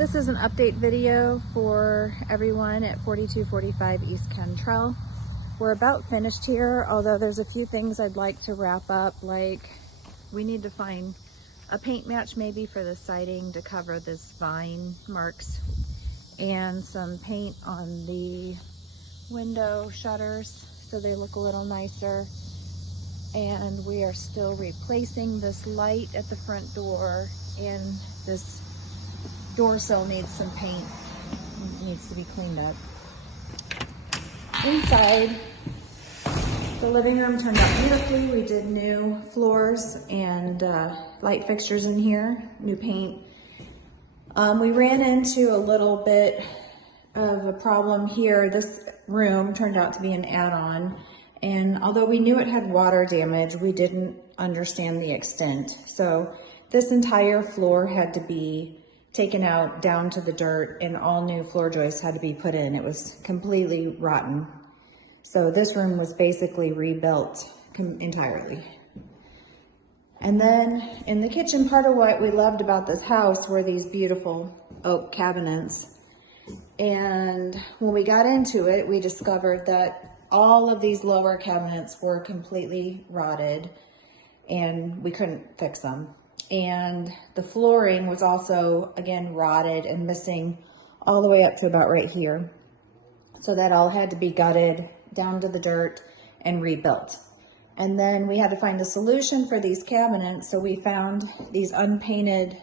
This is an update video for everyone at 4245 East Cantrell. We're about finished here, although there's a few things I'd like to wrap up, like we need to find a paint match maybe for the siding to cover this vine marks, and some paint on the window shutters so they look a little nicer. And we are still replacing this light at the front door, and this door sill needs some paint. It needs to be cleaned up. Inside, the living room turned out beautifully. We did new floors and light fixtures in here, new paint. We ran into a little bit of a problem here. This room turned out to be an add-on, and although we knew it had water damage, we didn't understand the extent. So this entire floor had to be taken out down to the dirt, and all new floor joists had to be put in. It was completely rotten. So this room was basically rebuilt entirely. And then in the kitchen, part of what we loved about this house were these beautiful oak cabinets. And when we got into it, we discovered that all of these lower cabinets were completely rotted and we couldn't fix them. And the flooring was also, again, rotted and missing all the way up to about right here. So that all had to be gutted down to the dirt and rebuilt. And then we had to find a solution for these cabinets. So we found these unpainted,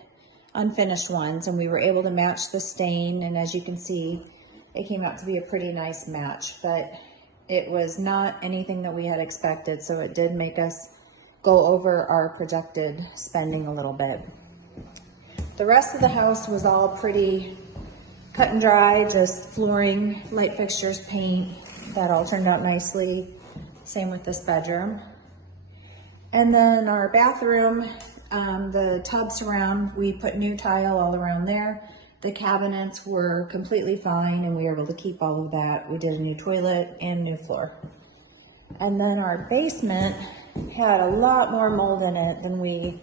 unfinished ones, and we were able to match the stain. And as you can see, it came out to be a pretty nice match, but it was not anything that we had expected. So it did make us go over our projected spending a little bit. The rest of the house was all pretty cut and dry, just flooring, light fixtures, paint. That all turned out nicely. Same with this bedroom. And then our bathroom, the tub surround, we put new tile all around there. The cabinets were completely fine and we were able to keep all of that. We did a new toilet and new floor. And then our basement had a lot more mold in it than we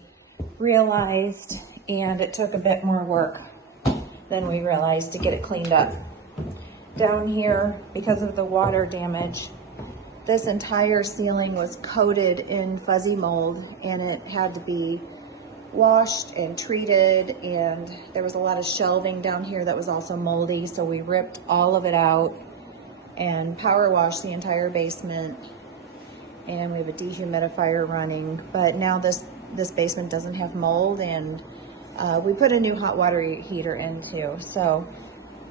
realized, and it took a bit more work than we realized to get it cleaned up. Down here, because of the water damage, this entire ceiling was coated in fuzzy mold, and it had to be washed and treated, and there was a lot of shelving down here that was also moldy, so we ripped all of it out and power washed the entire basement. And we have a dehumidifier running, but now this basement doesn't have mold, and we put a new hot water heater in too. So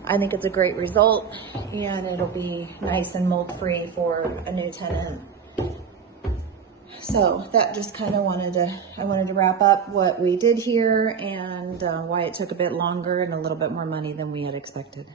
I think it's a great result, and it'll be nice and mold free for a new tenant. So that just kind of I wanted to wrap up what we did here and why it took a bit longer and a little bit more money than we had expected.